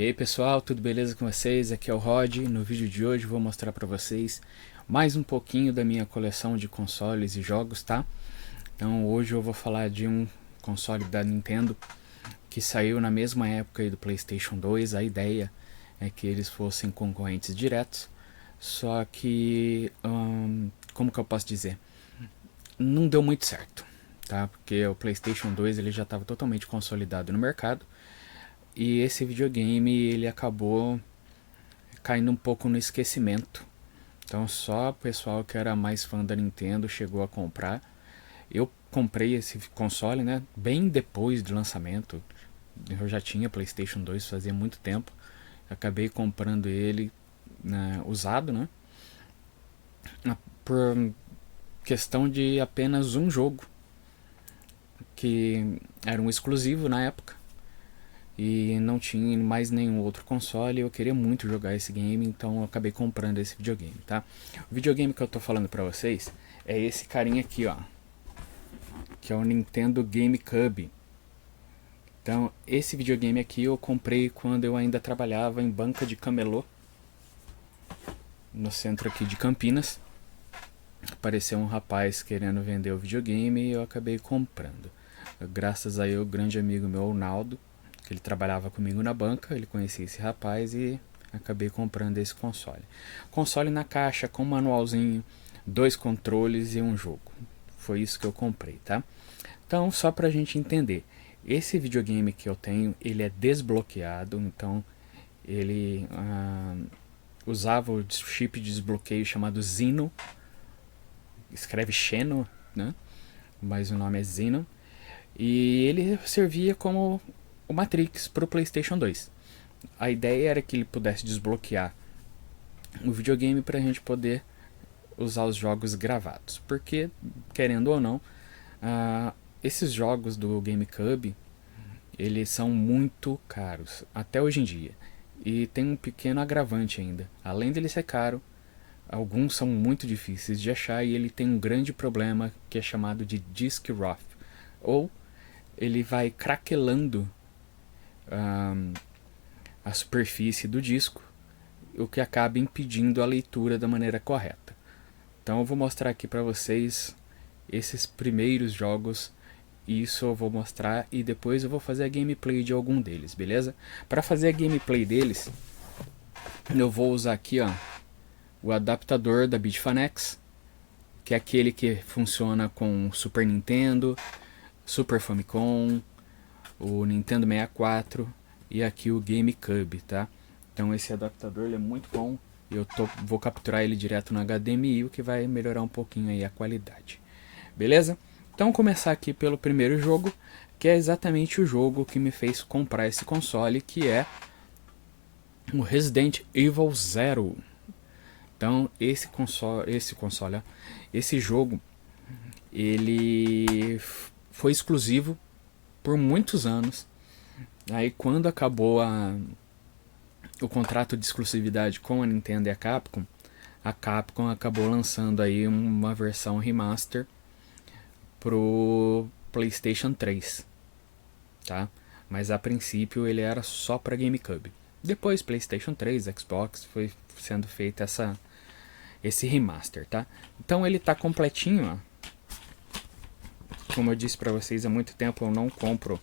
E aí pessoal, tudo beleza com vocês? Aqui é o Rod. No vídeo de hoje vou mostrar para vocês mais um pouquinho da minha coleção de consoles e jogos, tá? Então hoje eu vou falar de um console da Nintendo que saiu na mesma época aí do PlayStation 2. A ideia é que eles fossem concorrentes diretos, só que, como que eu posso dizer? Não deu muito certo, tá? Porque o PlayStation 2 ele já estava totalmente consolidado no mercado. E esse videogame ele acabou caindo um pouco no esquecimento. Então só o pessoal que era mais fã da Nintendo chegou a comprar. Eu comprei esse console, né, bem depois do lançamento. Eu já tinha PlayStation 2 fazia muito tempo. Acabei comprando ele, né, usado, né, por questão de apenas um jogo que era um exclusivo na época e não tinha mais nenhum outro console. Eu queria muito jogar esse game, então eu acabei comprando esse videogame, tá? O videogame que eu tô falando pra vocês é esse carinha aqui, ó, que é o Nintendo GameCube. Então, esse videogame aqui eu comprei quando eu ainda trabalhava em banca de camelô, no centro aqui de Campinas. Apareceu um rapaz querendo vender o videogame e eu acabei comprando. Graças a eu, grande amigo meu, Naldo, que ele trabalhava comigo na banca, ele conhecia esse rapaz e acabei comprando esse console. Console na caixa, com um manualzinho, 2 controles e um jogo. Foi isso que eu comprei, tá? Então, só pra gente entender, esse videogame que eu tenho, ele é desbloqueado, então ele usava o chip de desbloqueio chamado Xeno, escreve Xeno, né? Mas o nome é Xeno. E ele servia como o Matrix para o PlayStation 2. A ideia era que ele pudesse desbloquear o videogame para a gente poder usar os jogos gravados. Porque, querendo ou não, esses jogos do GameCube eles são muito caros, até hoje em dia. E tem um pequeno agravante ainda. Além dele ser caro, alguns são muito difíceis de achar e ele tem um grande problema que é chamado de disk rot, ou ele vai craquelando a superfície do disco, o que acaba impedindo a leitura da maneira correta. Então eu vou mostrar aqui para vocês esses primeiros jogos. Isso eu vou mostrar e depois eu vou fazer a gameplay de algum deles, beleza? Para fazer a gameplay deles, eu vou usar aqui, ó, o adaptador da Bitfinex, que é aquele que funciona com Super Nintendo, Super Famicom, o Nintendo 64 e aqui o GameCube, tá? Então esse adaptador ele é muito bom. Vou capturar ele direto no HDMI, o que vai melhorar um pouquinho aí a qualidade. Beleza? Então começar aqui pelo primeiro jogo, que é exatamente o jogo que me fez comprar esse console, que é o Resident Evil Zero. Então esse jogo, ele foi exclusivo por muitos anos. Aí quando acabou o contrato de exclusividade com a Nintendo e a Capcom acabou lançando aí uma versão remaster pro PlayStation 3, tá? Mas a princípio ele era só para GameCube. Depois PlayStation 3, Xbox, foi sendo feito esse remaster, tá? Então ele tá completinho, ó. Como eu disse para vocês há muito tempo, eu não compro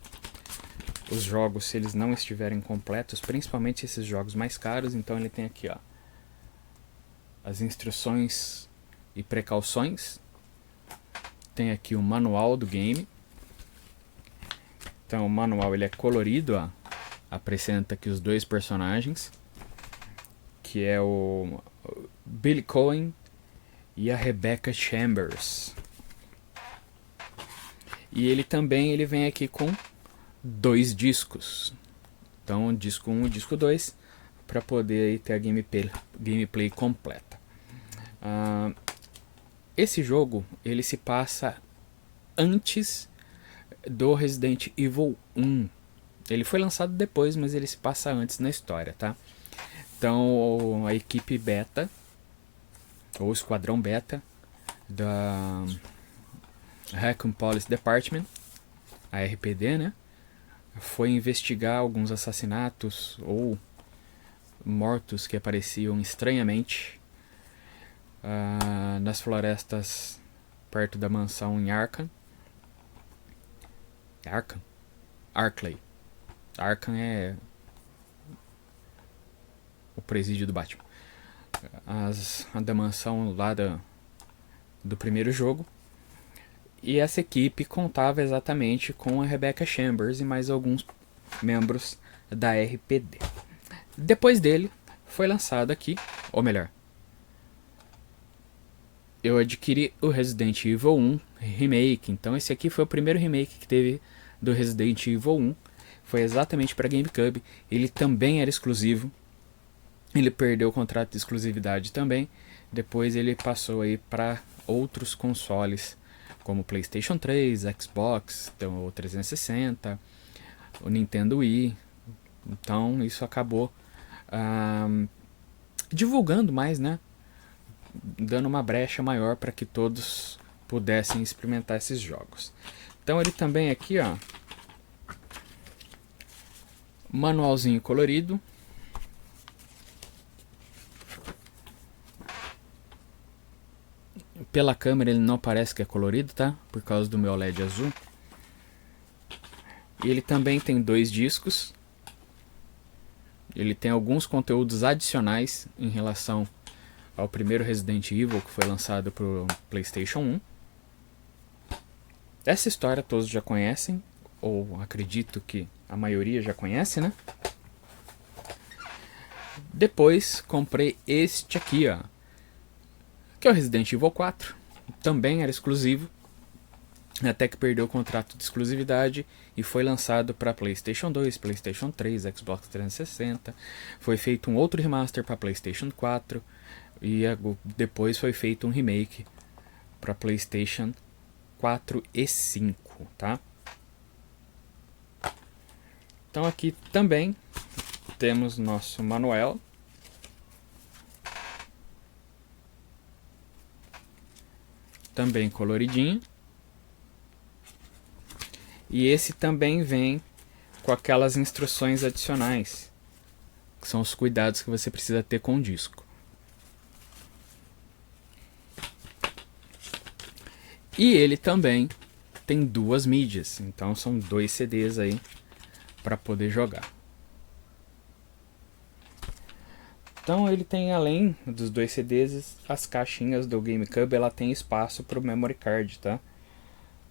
os jogos se eles não estiverem completos, principalmente esses jogos mais caros. Então ele tem aqui, ó, as instruções e precauções. Tem aqui o manual do game. Então o manual ele é colorido, ó. Apresenta aqui os 2 personagens, que é o Billy Cohen e a Rebecca Chambers. E ele também vem aqui com 2 discos. Então disco 1 e disco 2, para poder aí ter a gameplay completa. Esse jogo ele se passa antes do Resident Evil 1. Ele foi lançado depois, mas ele se passa antes na história, tá? Então a equipe beta, ou esquadrão beta, da Raccoon Police Department, a RPD, né? Foi investigar alguns assassinatos ou mortos que apareciam estranhamente nas florestas perto da mansão em Arkham. Arklay. Arkham é o presídio do Batman. A da mansão lá do primeiro jogo. E essa equipe contava exatamente com a Rebecca Chambers e mais alguns membros da RPD. Depois dele, foi lançado aqui, ou melhor, eu adquiri o Resident Evil 1 Remake. Então esse aqui foi o primeiro remake que teve do Resident Evil 1. Foi exatamente para GameCube. Ele também era exclusivo. Ele perdeu o contrato de exclusividade também. Depois ele passou aí para outros consoles, como o PlayStation 3, Xbox, então, o 360, o Nintendo Wii. Então isso acabou divulgando mais, né? Dando uma brecha maior para que todos pudessem experimentar esses jogos. Então ele também aqui, ó, manualzinho colorido. Pela câmera ele não parece que é colorido, tá? Por causa do meu LED azul. E ele também tem 2 discos. Ele tem alguns conteúdos adicionais em relação ao primeiro Resident Evil, que foi lançado para o PlayStation 1. Essa história todos já conhecem, ou acredito que a maioria já conhece, né? Depois comprei este aqui, ó, que é o Resident Evil 4. Também era exclusivo, até que perdeu o contrato de exclusividade e foi lançado para PlayStation 2, PlayStation 3, Xbox 360. Foi feito um outro remaster para PlayStation 4 e depois foi feito um remake para PlayStation 4 e 5, tá? Então aqui também temos nosso manual. Também coloridinho. E esse também vem com aquelas instruções adicionais, que são os cuidados que você precisa ter com o disco. E ele também tem 2 mídias, então são 2 CDs aí para poder jogar. Então ele tem, além dos 2 CDs, as caixinhas do GameCube, ela tem espaço para o memory card, tá?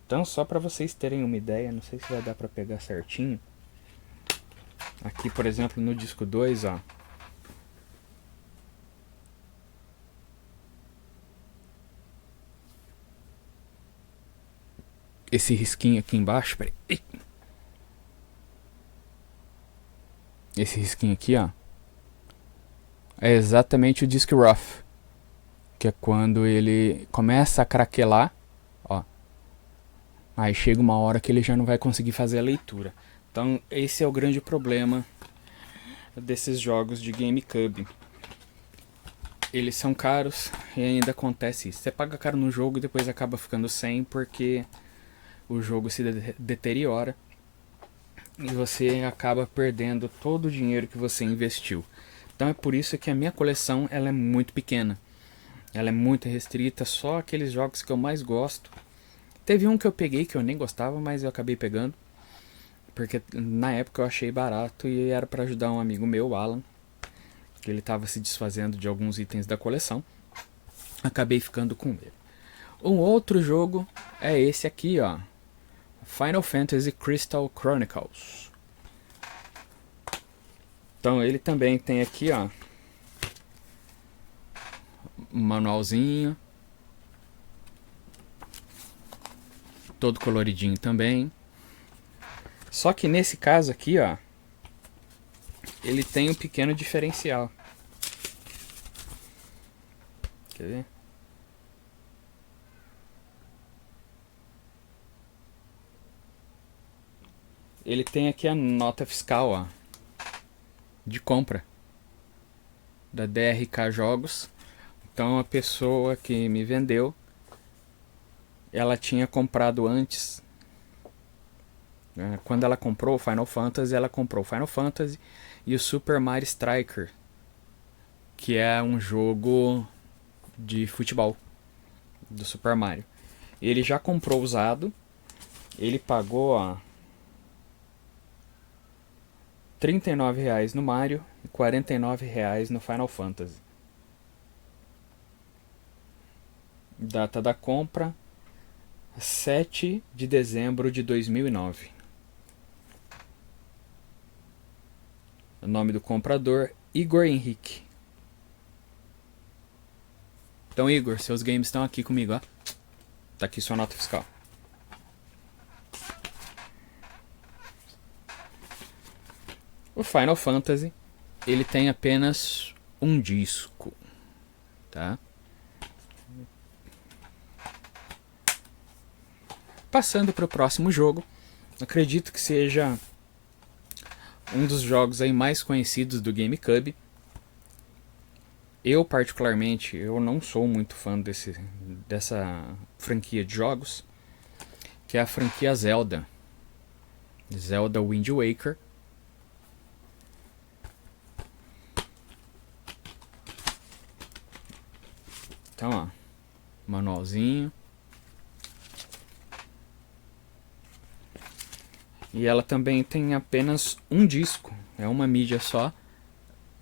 Então, só para vocês terem uma ideia, não sei se vai dar para pegar certinho. Aqui, por exemplo, no disco 2, ó. Esse risquinho aqui embaixo, peraí. Esse risquinho aqui, ó, é exatamente o disc rough, que é quando ele começa a craquelar, ó. Aí chega uma hora que ele já não vai conseguir fazer a leitura. Então esse é o grande problema desses jogos de GameCube. Eles são caros e ainda acontece isso. Você paga caro no jogo e depois acaba ficando sem porque o jogo se deteriora e você acaba perdendo todo o dinheiro que você investiu. Então é por isso que a minha coleção ela é muito pequena. Ela é muito restrita, só aqueles jogos que eu mais gosto. Teve um que eu peguei que eu nem gostava, mas eu acabei pegando. Porque na época eu achei barato e era para ajudar um amigo meu, Alan. Que ele estava se desfazendo de alguns itens da coleção. Acabei ficando com ele. Um outro jogo é esse aqui, ó. Final Fantasy Crystal Chronicles. Então ele também tem aqui, ó, um manualzinho. Todo coloridinho também. Só que nesse caso aqui, ó, ele tem um pequeno diferencial. Quer ver? Ele tem aqui a nota fiscal, ó, de compra da DRK Jogos. Então a pessoa que me vendeu, ela tinha comprado antes. Quando ela comprou o Final Fantasy, ela comprou o Final Fantasy e o Super Mario Striker que é um jogo de futebol do Super Mario. Ele já comprou usado, ele pagou R$ 39 no Mario e R$ 49 no Final Fantasy. Data da compra: 7 de dezembro de 2009. O nome do comprador: Igor Henrique. Então, Igor, seus games estão aqui comigo, ó. Tá aqui sua nota fiscal. O Final Fantasy, ele tem apenas um disco, tá? Passando para o próximo jogo, acredito que seja um dos jogos aí mais conhecidos do GameCube. Eu, particularmente, eu não sou muito fã dessa franquia de jogos, que é a franquia Zelda. Zelda Wind Waker. Então, ó, manualzinho. E ela também tem apenas um disco, é uma mídia só.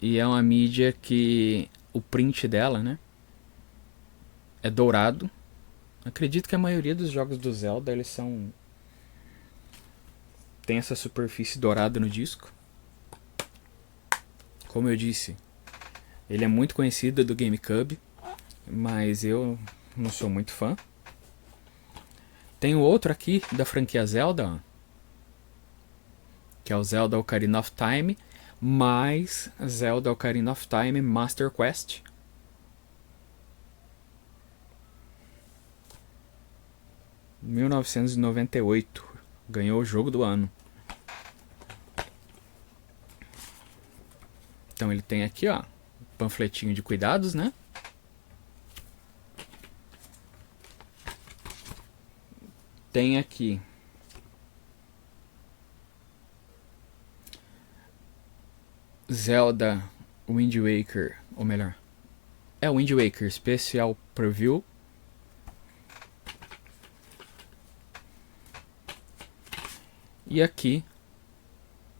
E é uma mídia que o print dela, né, é dourado. Acredito que a maioria dos jogos do Zelda, eles são... tem essa superfície dourada no disco. Como eu disse, ele é muito conhecido do GameCube, mas eu não sou muito fã. Tem o outro aqui da franquia Zelda, ó, que é o Zelda Ocarina of Time, mais Zelda Ocarina of Time Master Quest. Em 1998, ganhou o jogo do ano. Então ele tem aqui, ó, panfletinho de cuidados, né? Tem aqui Zelda Wind Waker, ou melhor, é Wind Waker Special Preview. E aqui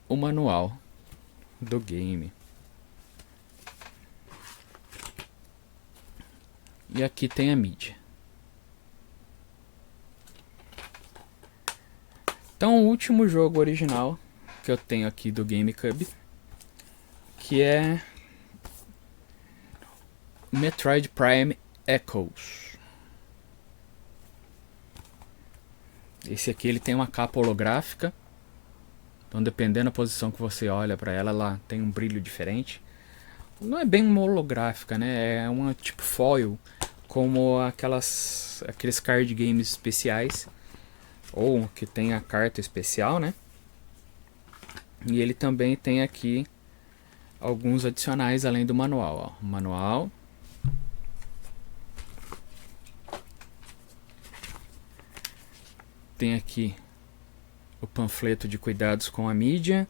o manual do game. E aqui tem a mídia. Então, o último jogo original que eu tenho aqui do GameCube, que é Metroid Prime Echoes. Esse aqui ele tem uma capa holográfica, então dependendo da posição que você olha para ela, ela tem um brilho diferente. Não é bem uma holográfica, né? É uma tipo foil, como aqueles card games especiais, ou que tem a carta especial, né? E ele também tem aqui alguns adicionais além do manual, ó. Manual. Tem aqui o panfleto de cuidados com a mídia.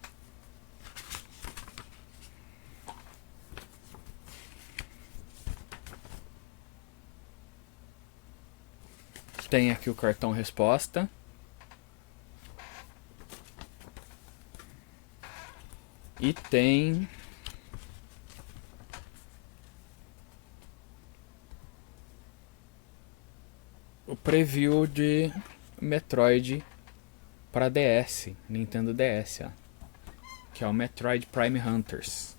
Tem aqui o cartão resposta. E tem o preview de Metroid para DS, Nintendo DS, ó, que é o Metroid Prime Hunters.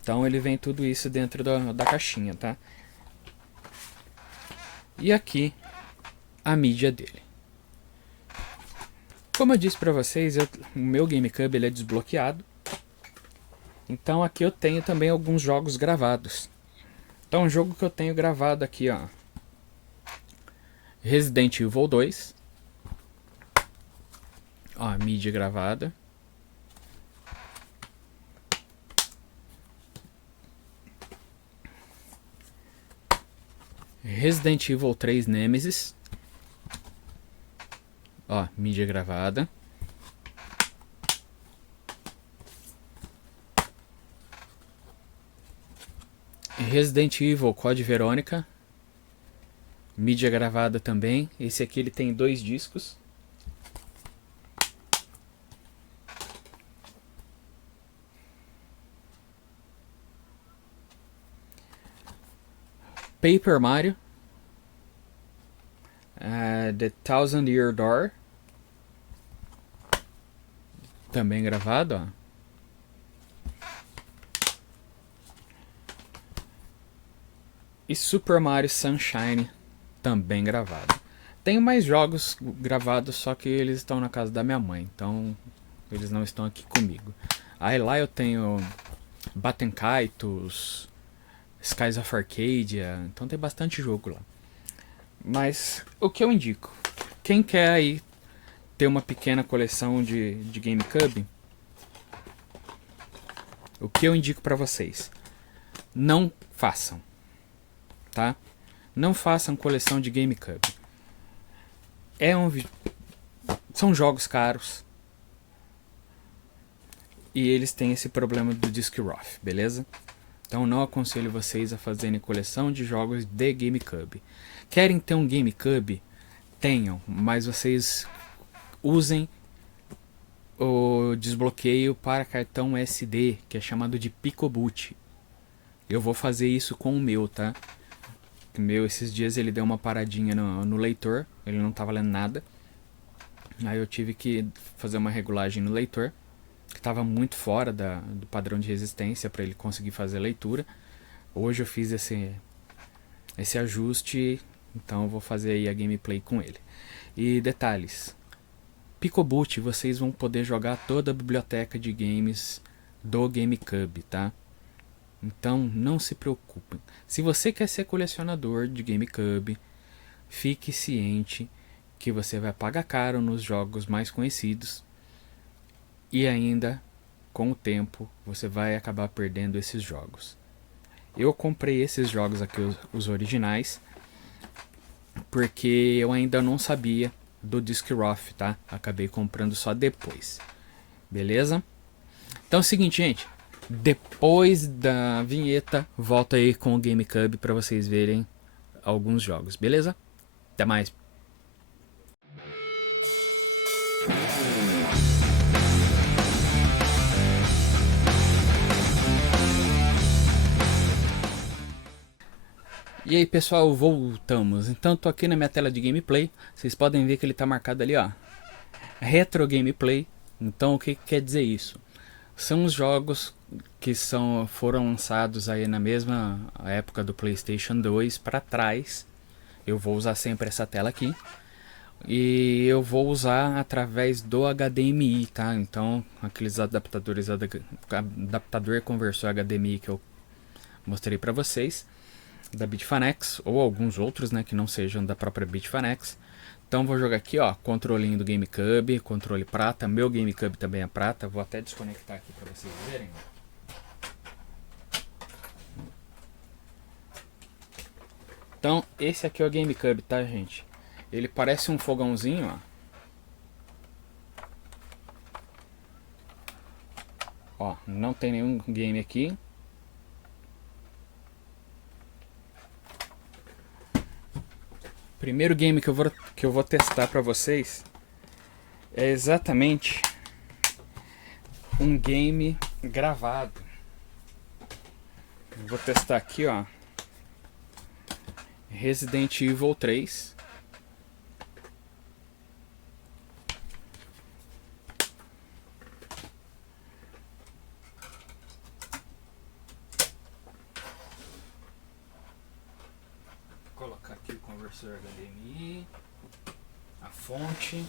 Então ele vem tudo isso dentro da caixinha, tá? E aqui a mídia dele. Como eu disse para vocês, o meu GameCube ele é desbloqueado. Então aqui eu tenho também alguns jogos gravados. Então um jogo que eu tenho gravado aqui, ó, Resident Evil 2. Ó, a mídia gravada. Resident Evil 3 Nemesis. Ó, mídia gravada. Resident Evil Code Verônica, mídia gravada também. Esse aqui ele tem 2 discos. Paper Mario, The Thousand Year Door, também gravado, ó. E Super Mario Sunshine, também gravado. Tenho mais jogos gravados, só que eles estão na casa da minha mãe, então eles não estão aqui comigo. Aí lá eu tenho Baten Kaitos, Skies of Arcadia, então tem bastante jogo lá. Mas o que eu indico? Quem quer aí ter uma pequena coleção de GameCube, o que eu indico pra vocês? Não façam, tá? Não façam coleção de GameCube. São jogos caros e eles têm esse problema do disc rough, beleza? Então não aconselho vocês a fazerem coleção de jogos de GameCube. Querem ter um GameCube? Tenham, mas vocês usem o desbloqueio para cartão SD, que é chamado de Picoboot. Eu vou fazer isso com o meu, tá? O meu, esses dias ele deu uma paradinha no leitor, ele não tava lendo nada. Aí eu tive que fazer uma regulagem no leitor, que estava muito fora do padrão de resistência para ele conseguir fazer a leitura. Hoje eu fiz esse ajuste, então eu vou fazer aí a gameplay com ele. E detalhes, Picoboot, vocês vão poder jogar toda a biblioteca de games do GameCube, tá? Então não se preocupem. Se você quer ser colecionador de GameCube, fique ciente que você vai pagar caro nos jogos mais conhecidos e ainda, com o tempo, você vai acabar perdendo esses jogos. Eu comprei esses jogos aqui, os originais, porque eu ainda não sabia do disc rough, tá? Acabei comprando só depois. Beleza? Então é o seguinte, gente. Depois da vinheta, volto aí com o GameCube para vocês verem alguns jogos, beleza? Até mais. E aí pessoal, voltamos. Então tô aqui na minha tela de gameplay. Vocês podem ver que ele tá marcado ali, ó, Retro Gameplay. Então o que quer dizer isso? São os jogos que foram lançados aí na mesma época do PlayStation 2 para trás. Eu vou usar sempre essa tela aqui. E eu vou usar através do HDMI, tá? Então aqueles adaptadores, adaptador conversor HDMI que eu mostrei para vocês, da Bitfinex, ou alguns outros, né, que não sejam da própria Bitfinex. Então vou jogar aqui, ó, controlinho do GameCube, controle prata, meu GameCube também é prata. Vou até desconectar aqui para vocês verem. Então esse aqui é o GameCube, tá, gente? Ele parece um fogãozinho, ó. Ó, não tem nenhum game aqui. Primeiro game que eu vou testar pra vocês é exatamente um game gravado. Eu vou testar aqui, ó, Resident Evil 3. Vou colocar aqui o conversor HDMI, a fonte.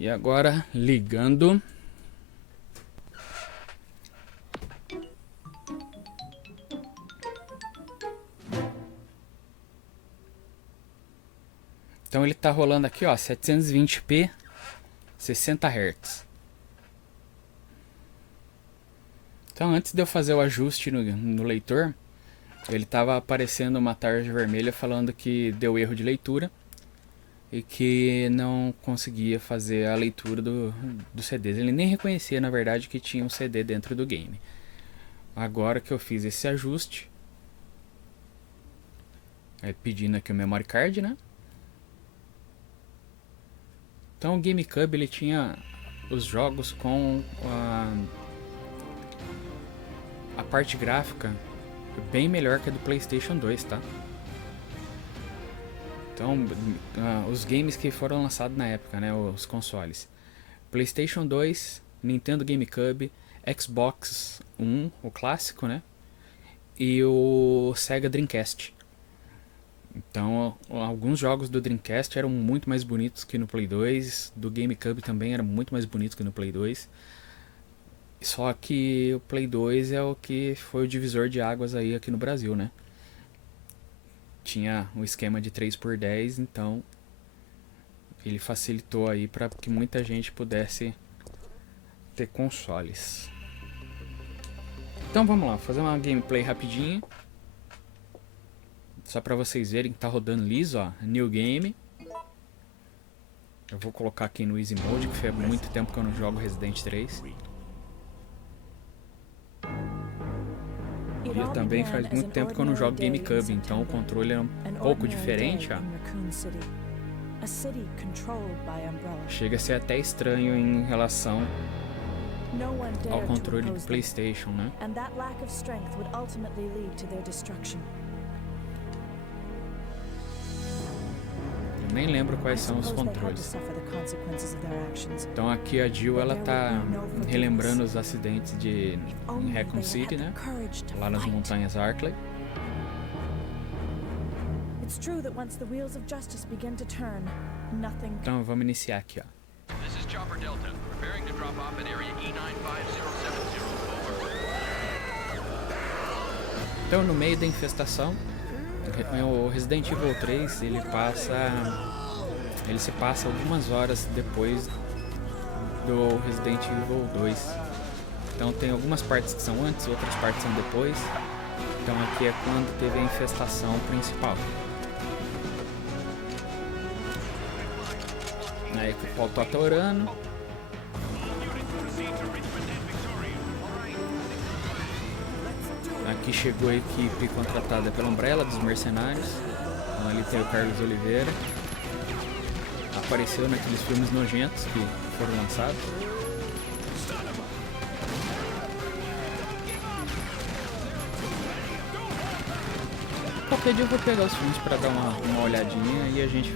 E agora ligando. Então ele tá rolando aqui, ó, 720p, 60 Hz. Então antes de eu fazer o ajuste no leitor, ele tava aparecendo uma tarja vermelha falando que deu erro de leitura. e que não conseguia fazer a leitura do CDs. Ele nem reconhecia, na verdade, que tinha um CD dentro do game. Agora que eu fiz esse ajuste, pedindo aqui o memory card, né? Então o GameCube ele tinha os jogos com a parte gráfica bem melhor que a do PlayStation 2, tá? Então, os games que foram lançados na época, né, os consoles: PlayStation 2, Nintendo GameCube, Xbox One, o clássico, né, e o Sega Dreamcast. Então, alguns jogos do Dreamcast eram muito mais bonitos que no Play 2, do GameCube também era muito mais bonito que no Play 2. Só que o Play 2 é o que foi o divisor de águas aí aqui no Brasil, né? Tinha um esquema de 3x10, então ele facilitou aí para que muita gente pudesse ter consoles. Então vamos lá, fazer uma gameplay rapidinha, só para vocês verem que tá rodando liso, ó, New Game. Eu vou colocar aqui no Easy Mode, que faz muito tempo que eu não jogo Resident 3. E também faz muito tempo que eu não jogo GameCube, então o controle é um pouco diferente, ó. Chega a ser até estranho em relação ao controle do PlayStation, né? Eu nem lembro quais são os controles. Então aqui a Jill, ela tá relembrando os acidentes em Raccoon City, né? Lá nas montanhas Arklay. Então vamos iniciar aqui, ó. Então no meio da infestação, o Resident Evil 3 ele se passa algumas horas depois do Resident Evil 2. Então tem algumas partes que são antes, outras partes são depois. Então aqui é quando teve a infestação principal. Aí que o pau tá atorando. Aqui chegou a equipe contratada pela Umbrella dos Mercenários. Então ali tem o Carlos Oliveira. Apareceu naqueles filmes nojentos que foram lançados. Qualquer dia eu vou pegar os filmes pra dar uma olhadinha e a gente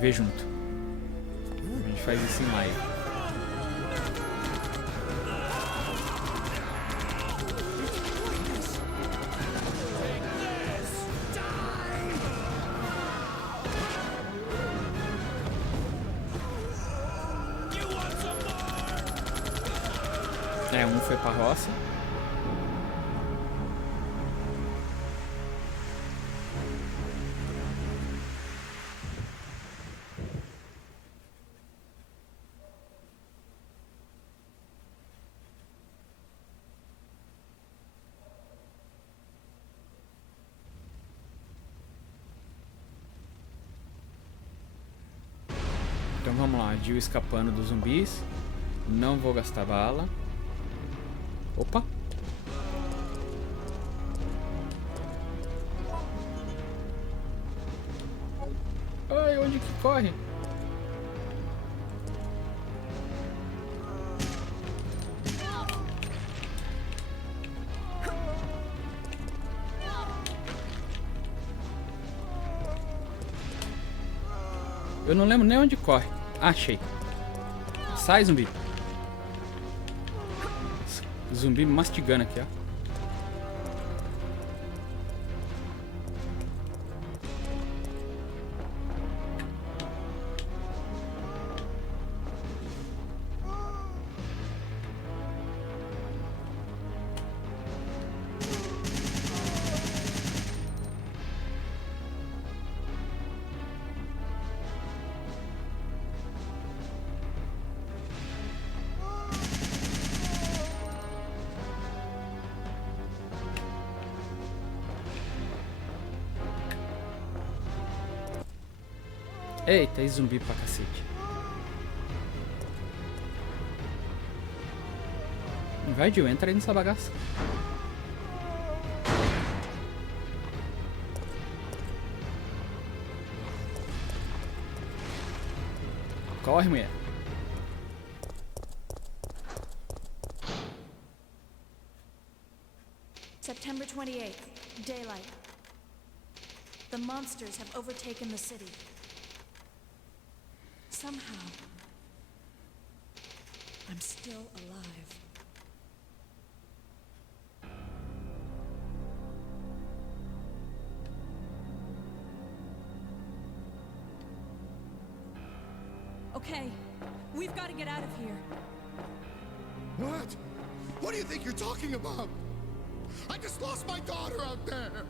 vê junto. A gente faz isso em live. Um foi pra roça. Então vamos lá, Jill escapando dos zumbis. Não vou gastar bala. Opa! Ai, onde que corre? Eu não lembro nem onde corre. Achei. Sai, zumbi. Zumbi me mastigando aqui, ó. Eita, e zumbi pra cacete. Vai, Jill, entra aí nessa bagaça. Corre, mulher. September 28th, daylight. The monsters have overtaken the city. Somehow, I'm still alive. Okay, we've got to get out of here. What? What do you think you're talking about? I just lost my daughter out there!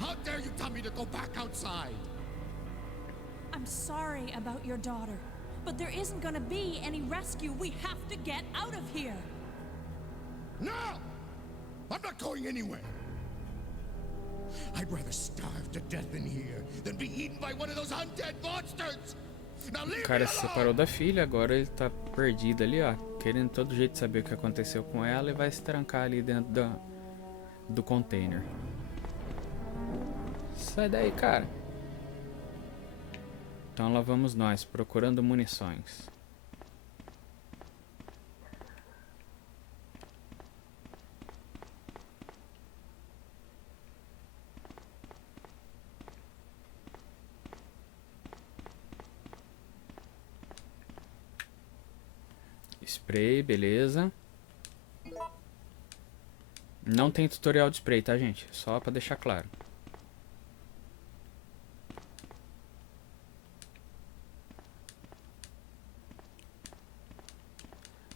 How dare you tell me to go back outside? I'm sorry about your daughter, but there isn't gonna be any rescue. We have to get out of here. No! I'm not going anywhere. I'd rather starve to death in here than be eaten by one of those undead monsters! Now leave O cara me se alone! separou da filha, agora ele tá perdido ali, ó. Querendo todo jeito saber o que aconteceu com ela e vai se trancar ali dentro do container. Sai daí, cara. Então lá vamos nós, procurando munições. Spray, beleza. Não tem tutorial de spray, tá, gente? Só pra deixar claro.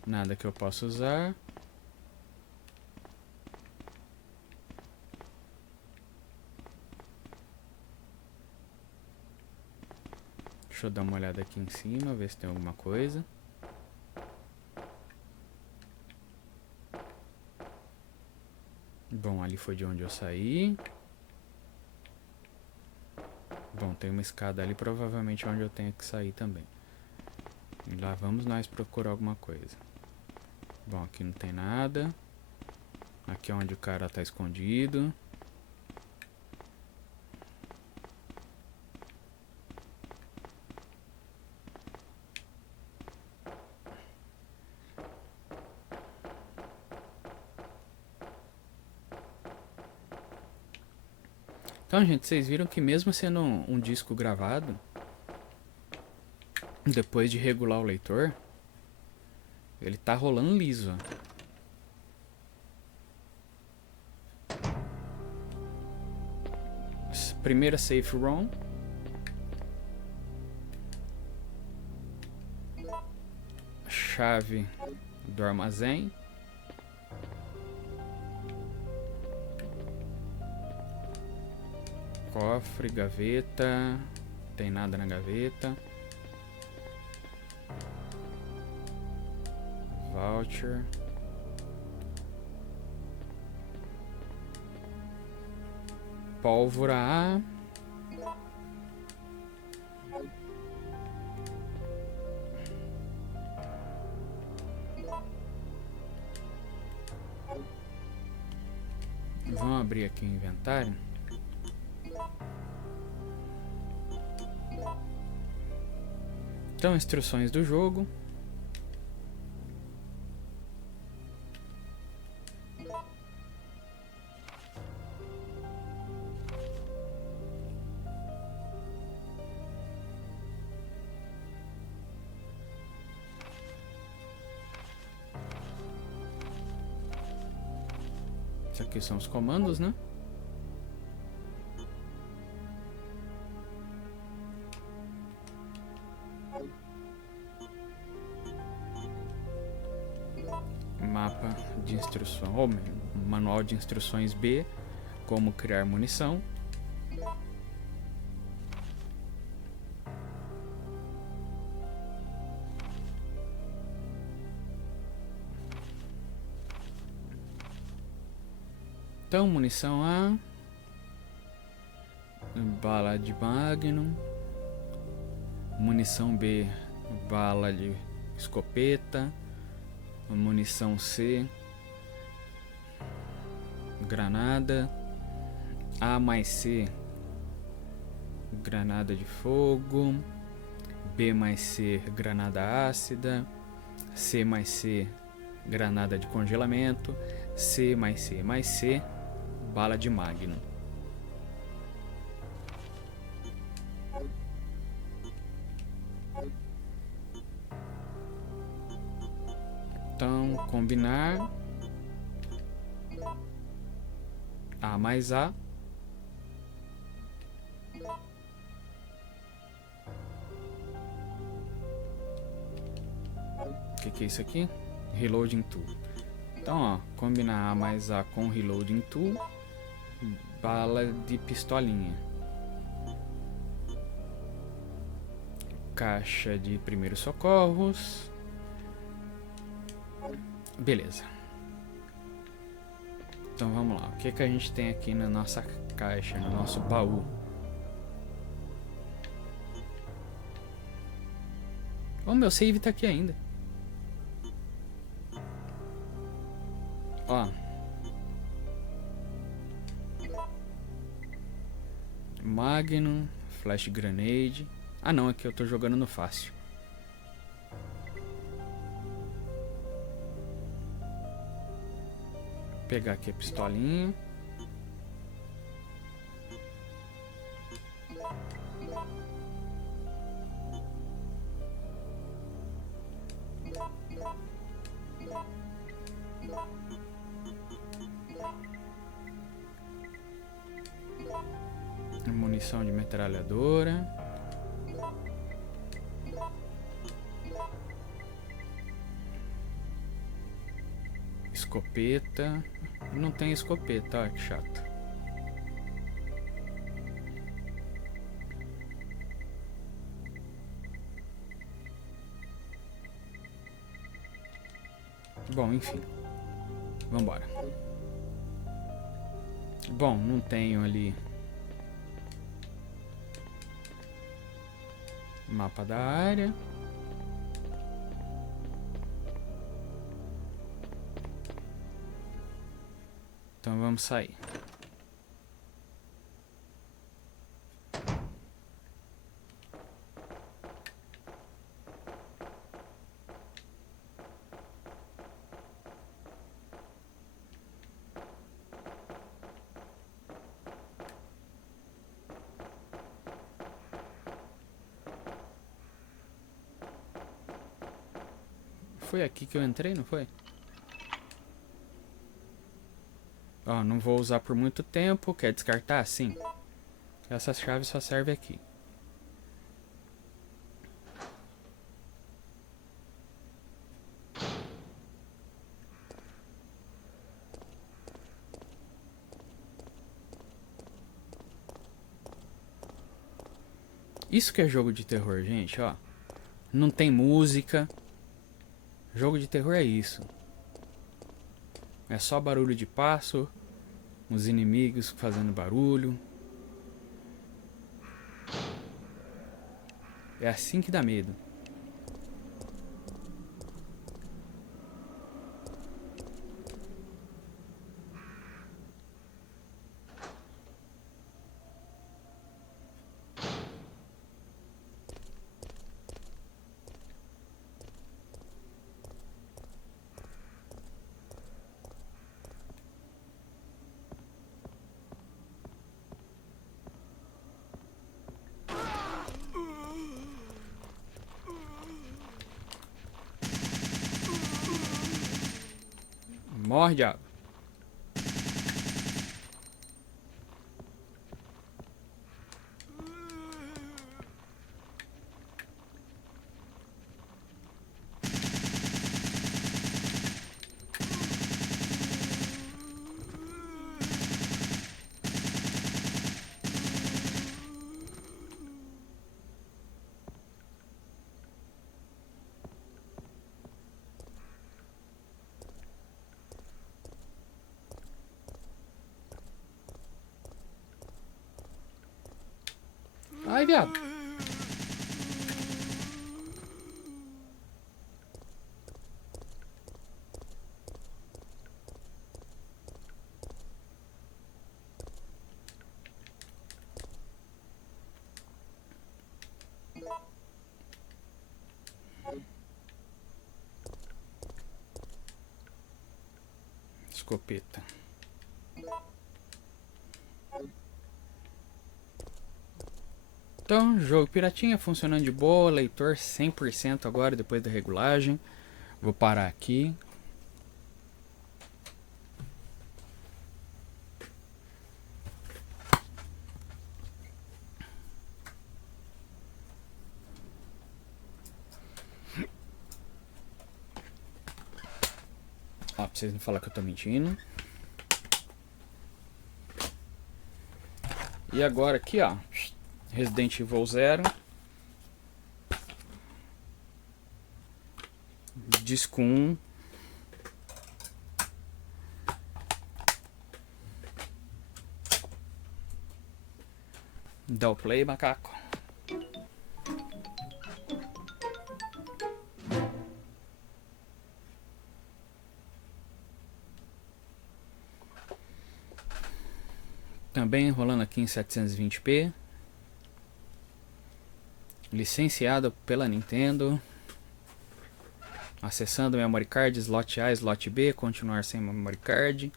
Nada que eu possa usar. Deixa eu dar uma olhada aqui em cima, ver se tem alguma coisa. Bom, ali foi de onde eu saí. Bom, tem uma escada ali, provavelmente onde eu tenho que sair também. E lá vamos nós procurar alguma coisa. Bom, aqui não tem nada. Aqui é onde o cara tá escondido. Então, gente, vocês viram que mesmo sendo um disco gravado, depois de regular o leitor, ele tá rolando liso, ó. Primeira safe room. Chave do armazém. Cofre, gaveta. Tem nada na gaveta. Voucher. Pólvora A. Vamos abrir aqui o inventário. Então, instruções do jogo. Isso aqui são os comandos, né? Mapa de instrução, ou manual de instruções B, como criar munição. Então, munição A, bala de Magnum, Munição B, bala de escopeta. Munição C, granada. A mais C, granada de fogo. B mais C, granada ácida. C mais C, granada de congelamento. C mais C mais C, bala de Magnum. Então, combinar A mais A. O que é isso aqui? Reloading Tool. Então, ó, combinar A mais A com Reloading Tool. Bala de pistolinha. Caixa de primeiros socorros. Beleza. Então vamos lá. O que é que a gente tem aqui na nossa caixa, no nosso baú? O meu save tá aqui ainda. Ó. Magnum, Flash Grenade. Ah não, aqui eu tô jogando no fácil. Vou pegar aqui a pistolinha. Munição de metralhadora. Escopeta. Não tem escopeta, ó, que chato. Bom, enfim. Vambora. Bom, não tenho ali mapa da área. Então vamos sair. Foi aqui que eu entrei, não foi? Ó, não vou usar por muito tempo. Quer descartar? Sim. Essa chave só serve aqui. Isso que é jogo de terror, gente, ó. Não tem música. Jogo de terror é isso. É só barulho de passo, os inimigos fazendo barulho. É assim que dá medo. Morre, diabo. Ai, viado. escopeta. Então, jogo piratinha funcionando de boa, leitor 100% agora depois da regulagem. Vou parar aqui. Ó, pra vocês não falarem que eu tô mentindo. E agora aqui, ó, Resident Evil 0. Disco 1. Dá o play, macaco. Também rolando aqui em 720p. Licenciado pela Nintendo. Acessando memory card, slot A, slot B, continuar sem memory card.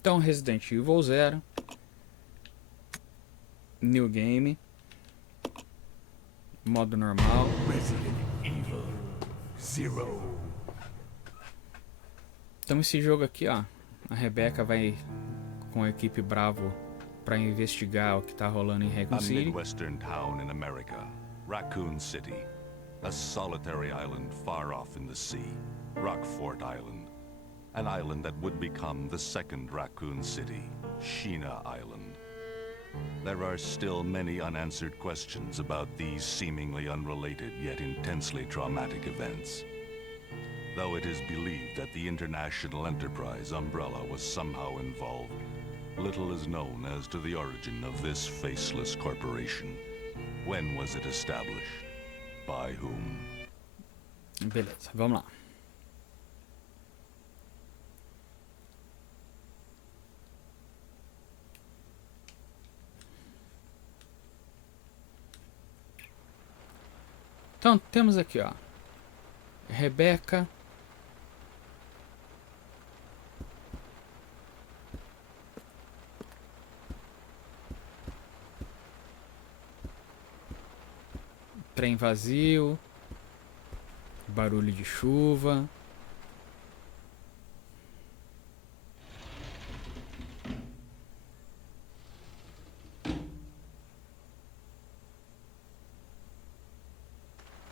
Então, Resident Evil 0. New Game. Modo normal. Resident Evil 0. Então esse jogo aqui, ó, a Rebecca vai com a equipe Bravo para investigar o que tá rolando em Raccoon A City. Midwestern town in America, Raccoon City. A solitary island far off in the sea, Rockfort Island. An island that would become the second Raccoon City, Sheena Island. There are still many unanswered questions about these seemingly unrelated yet intensely traumatic events. Though it is believed that the international enterprise umbrella was somehow involved, little is known as to the origin of this faceless corporation. When was it established? By whom? Beleza, vamos lá. Então, temos aqui, ó, Rebecca. Trem vazio. Barulho de chuva.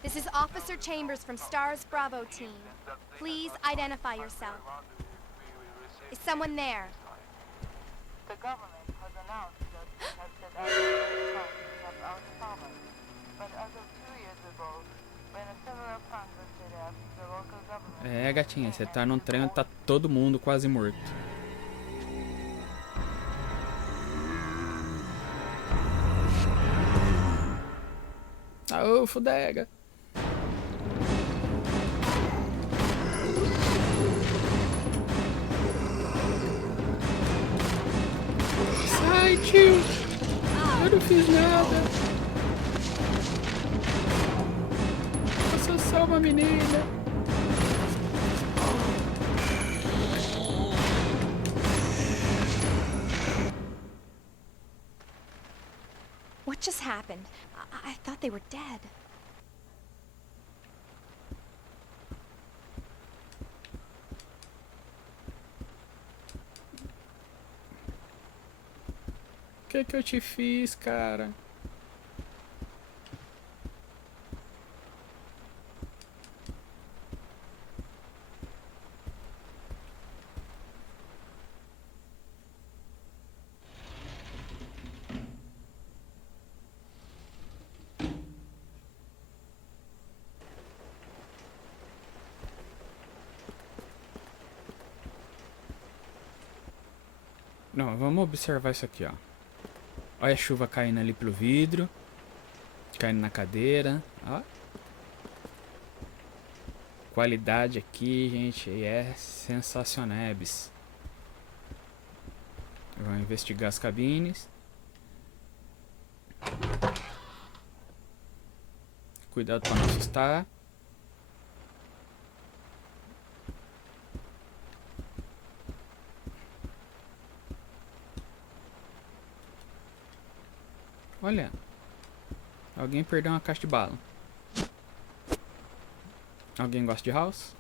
This is Officer Chambers from STARS Bravo team. Please identify yourself. Is someone there? The government has announced that it has set out to have our power. But as of 2 years ago, when several plans were set up, the local government... É, gatinha, você tá num trem onde tá todo mundo quase morto. Aô, fudega! Sai, tio! Eu não fiz nada! Eu sou só uma menina! What just happened? I thought they were dead. O que eu te fiz, cara? Não, vamos observar isso aqui, ó. Olha a chuva caindo ali pelo vidro. Caindo na cadeira. Ó. Qualidade aqui, gente, é sensacionebs. Vamos investigar as cabines. Cuidado pra não assustar. Olha. Alguém perdeu uma caixa de bala. Alguém gosta de house?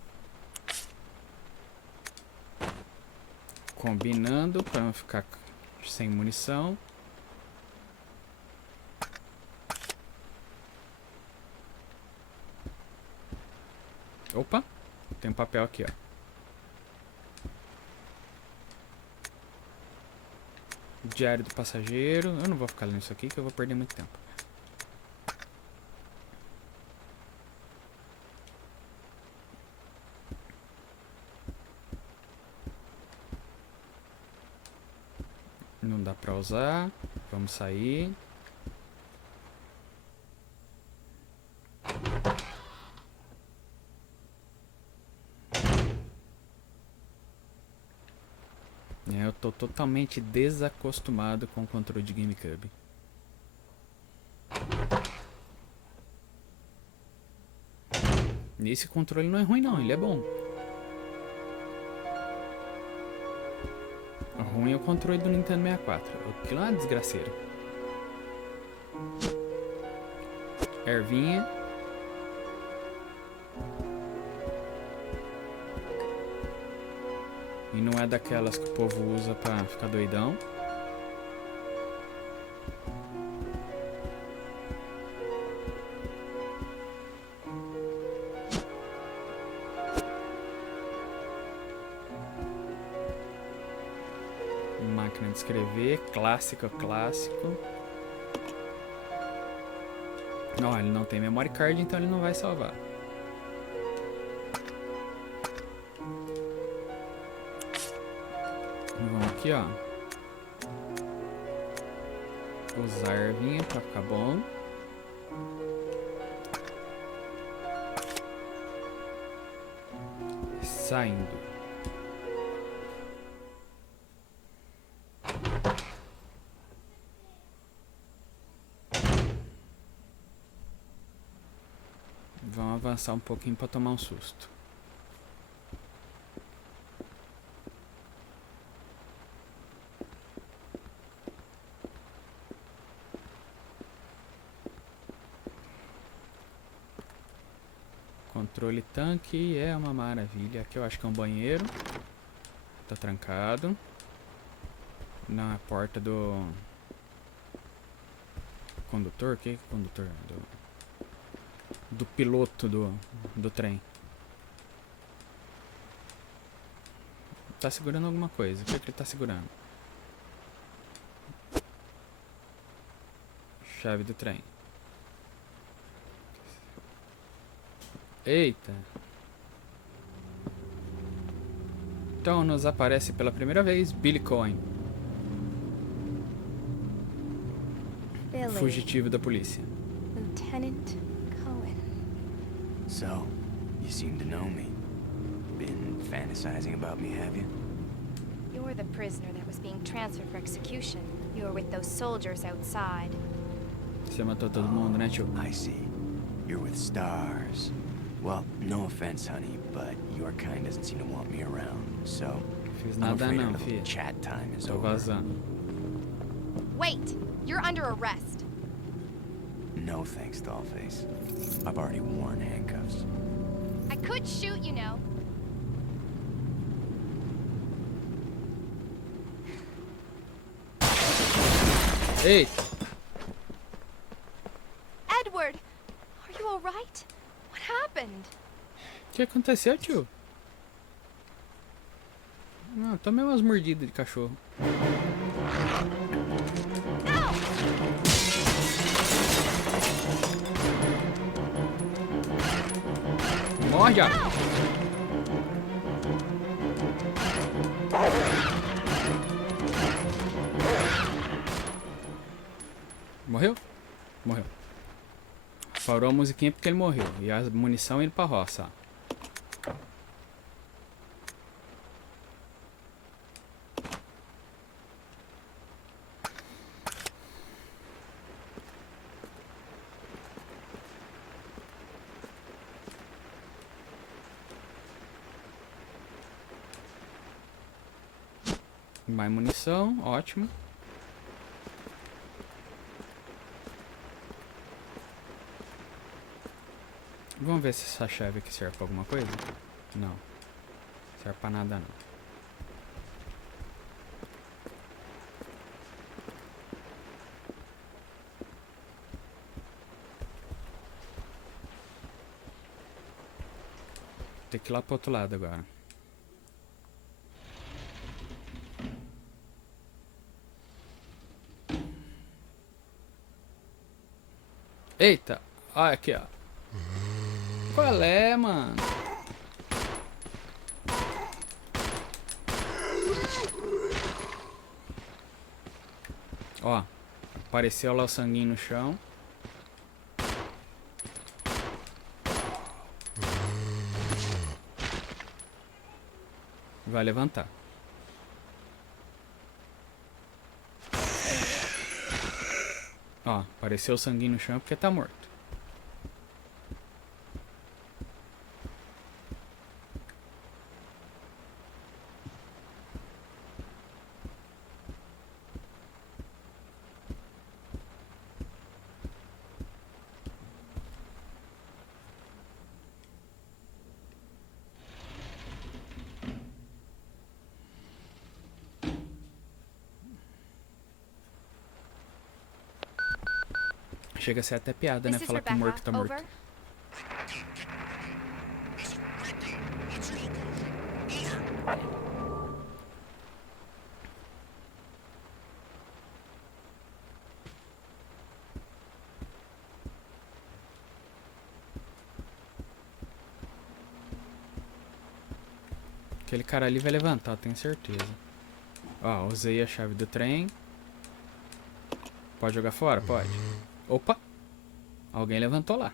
Combinando pra não ficar sem munição. Opa, tem um papel aqui, ó. Diário do passageiro. Eu não vou ficar lendo isso aqui que eu vou perder muito tempo. Não dá pra usar. Vamos sair. Eu tô totalmente desacostumado com o controle de GameCube. Esse controle não é ruim não, ele é bom. O ruim é o controle do Nintendo 64. Aquilo é uma desgraceira. Ervinha. E não é daquelas que o povo usa pra ficar doidão. Máquina de escrever, clássico. Não, ele não tem memory card, então ele não vai salvar. Vamos aqui, ó. Usar a ervinha pra ficar bom. Saindo. Vamos avançar um pouquinho pra tomar um susto. Controle tanque é uma maravilha. Aqui eu acho que é um banheiro. Tá trancado. Não, é a porta do condutor. Que condutor? Do piloto do trem. Tá segurando alguma coisa. O que é que ele tá segurando? Chave do trem. Eita. Então nos aparece pela primeira vez Billy Coen. Billy, Fugitivo da polícia. Lieutenant Cohen. So, you seem to know me. Been fantasizing about me, have you? You're the prisoner that was being transferred for execution. You were with those soldiers outside. Você matou todo mundo, né, tio? I see. You're with stars. Well, no offense, honey, but your kind doesn't seem to want me around, so Fiz I'm nada afraid our não, little filho. chat time is Tô over. vazando. Wait! You're under arrest. No thanks, Dollface. I've already worn handcuffs. I could shoot, you know. Eita! Edward! Are you alright? What happened? O que aconteceu, tio? Ah, tomei umas mordidas de cachorro. Morre já! Morreu? Morreu. Parou a musiquinha porque ele morreu. E a munição indo pra roça. Mais munição, ótimo. Vamos ver se essa chave aqui serve pra alguma coisa. Não. Serve pra nada não. Tem que ir lá pro outro lado agora. Eita! Olha aqui, ó. Qual é, mano? Ó. Apareceu lá o sanguinho no chão. Vai levantar. Ó, apareceu o sanguinho no chão porque tá morto. Chega a ser até piada, né? This is Falar que Rebecca. morto tá morto. Over. Aquele cara ali vai levantar, tenho certeza. Ó, usei a chave do trem. Pode jogar fora? Pode. Opa! Alguém levantou lá.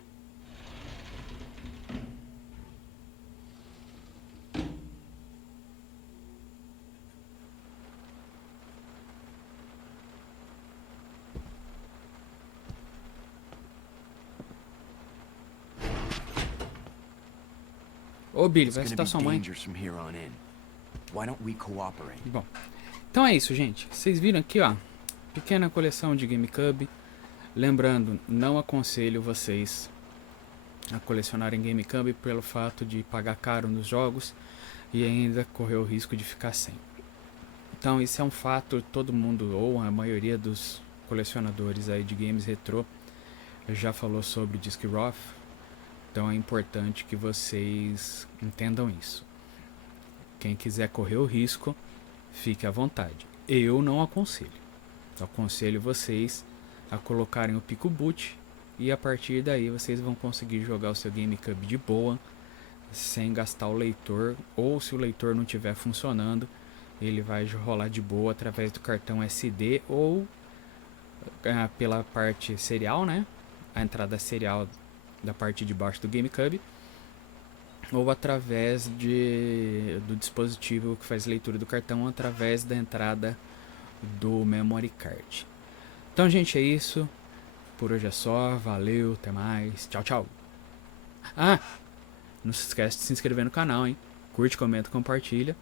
Ô Billy, vai citar sua mãe. Bom, então é isso, gente. Vocês viram aqui, ó. Pequena coleção de GameCube. Lembrando, não aconselho vocês a colecionarem GameCube pelo fato de pagar caro nos jogos e ainda correr o risco de ficar sem. Então isso é um fato, todo mundo, ou a maioria dos colecionadores aí de games retrô já falou sobre Disc Roth. Então é importante que vocês entendam isso. Quem quiser correr o risco, fique à vontade. Eu não aconselho. Aconselho vocês a colocarem o Pico Boot e a partir daí vocês vão conseguir jogar o seu GameCube de boa, sem gastar o leitor, ou se o leitor não estiver funcionando, ele vai rolar de boa através do cartão SD ou pela parte serial, né? A entrada serial da parte de baixo do GameCube, ou através do dispositivo que faz leitura do cartão através da entrada do memory card. Então, gente, é isso. Por hoje é só. Valeu, até mais. Tchau, tchau. Ah, não se esquece de se inscrever no canal, hein? Curte, comenta, compartilha.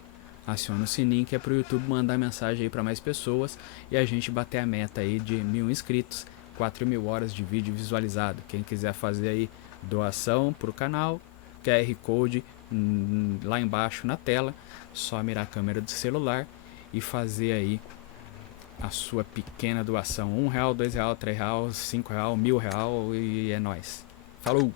Aciona o sininho que é pro YouTube mandar mensagem aí pra mais pessoas e a gente bater a meta aí de 1000 inscritos, 4.000 horas de vídeo visualizado. Quem quiser fazer aí doação pro canal, QR Code lá embaixo na tela, só mirar a câmera do celular e fazer aí a sua pequena doação. R$1, R$2, R$3, R$5, R$1.000 e é nóis. Falou!